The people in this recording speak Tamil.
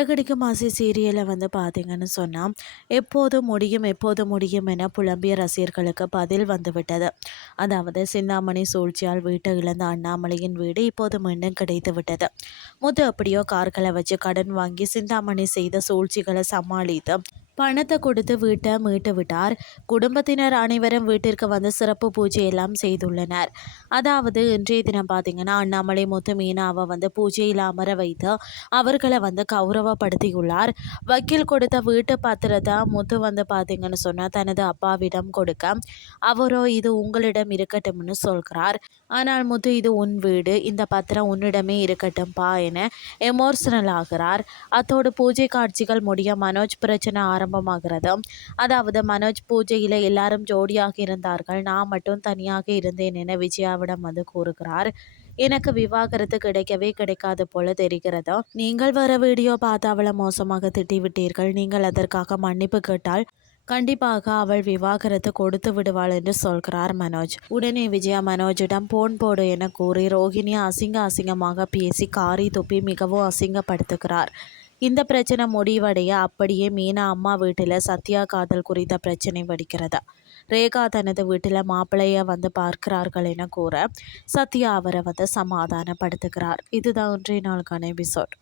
சிறகடிக்கும் ஆசை சீரியலை பார்த்தீங்கன்னு சொன்னால் எப்போது முடியும் என புலம்பிய ரசிகர்களுக்கு பதில் வந்துவிட்டது. அதாவது சிந்தாமணி சூழ்ச்சியால் வீட்டை இழந்த அண்ணாமலையின் வீடு இப்போது மீண்டும் கிடைத்து விட்டது. எப்படியோ கார்களை வச்சு கடன் வாங்கி சிந்தாமணி செய்த சூழ்ச்சிகளை சமாளித்து பணத்தை கொடுத்து வீட்டை மீட்டு விட்டார். குடும்பத்தினர் அனைவரும் வீட்டிற்கு வந்து சிறப்பு பூஜை எல்லாம் செய்துள்ளனர். அதாவது இன்றைய தினம் பார்த்தீங்கன்னா அண்ணாமலை முத்து மீனாவை பூஜையில் அமர வைத்து அவர்களை கௌரவப்படுத்தியுள்ளார். வக்கீல் கொடுத்த வீட்டு பத்திரத்தை முத்து பார்த்தீங்கன்னு சொன்னால் தனது அப்பாவிடம் கொடுக்க அவரோ இது உங்களிடம் இருக்கட்டும்னு சொல்கிறார். ஆனால் முத்து இது உன் வீடு, இந்த பத்திரம் உன்னிடமே இருக்கட்டும்பா என எமோஷனல் ஆகிறார். அத்தோடு பூஜை காட்சிகள் முடிய மனோஜ் பிரச்சனை ஆரம்பமாகிறது. அதாவது மனோஜ் பூஜையில் எல்லாரும் ஜோடியாக இருந்தார்கள், நான் மட்டும் தனியாக இருந்தேன் என விஜயாவிடம் கூறுகிறார். எனக்கு விவாகரத்து கிடைக்கவே கிடைக்காது போல தெரிகிறது. நீங்கள் வர வீடியோ பார்த்து அவளை மோசமாக திட்டிவிட்டீர்கள். நீங்கள் அதற்காக மன்னிப்பு கேட்டால் கண்டிப்பாக அவள் விவாகரத்து கொடுத்து விடுவாள் என்று சொல்கிறார் மனோஜ். உடனே விஜயா மனோஜிடம் போன் போடு என கூறி ரோஹிணி அசிங்கமாக பேசி காரி துப்பி மிகவும் அசிங்கப்படுத்துகிறார். இந்த பிரச்சனை முடிவடைய அப்படியே மீனா அம்மா வீட்டில் சத்யா காதல் குறித்த பிரச்சனை வெடிக்கிறது. ரேகா தனது வீட்டில் மாப்பிள்ளைய பார்க்கிறார்கள் என கூற சத்யா அவரை சமாதானப்படுத்துகிறார். இதுதான் இன்றைய நாளுக்கான எபிசோட்.